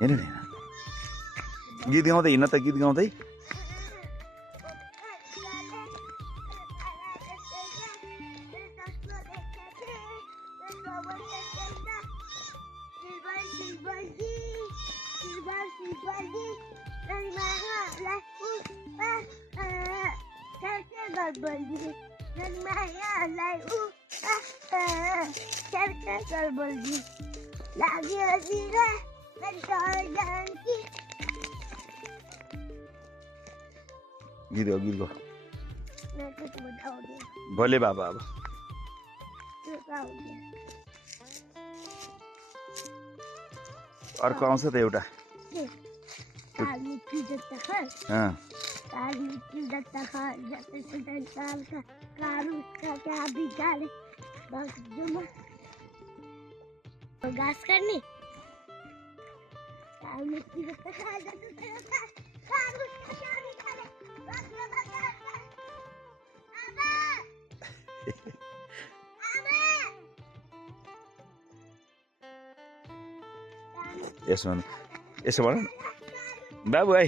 हेर्नु नि गीत गाउँदै हिँड्न त गीत गाउँदै गीत गाऊ भोले बाबा अब अर्को आउँछ त एउटा घाँस काट्ने यसो भन बाबु है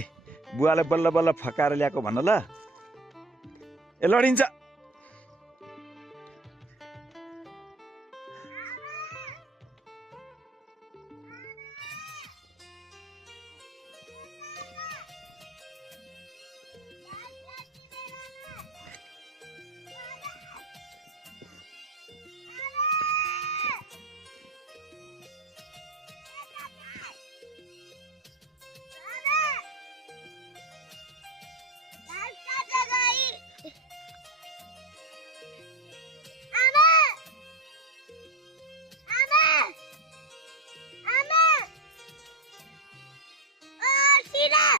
बुवालाई बल्ल बल्ल फकाएर ल्याएको भन्न ल ए लडिन्छ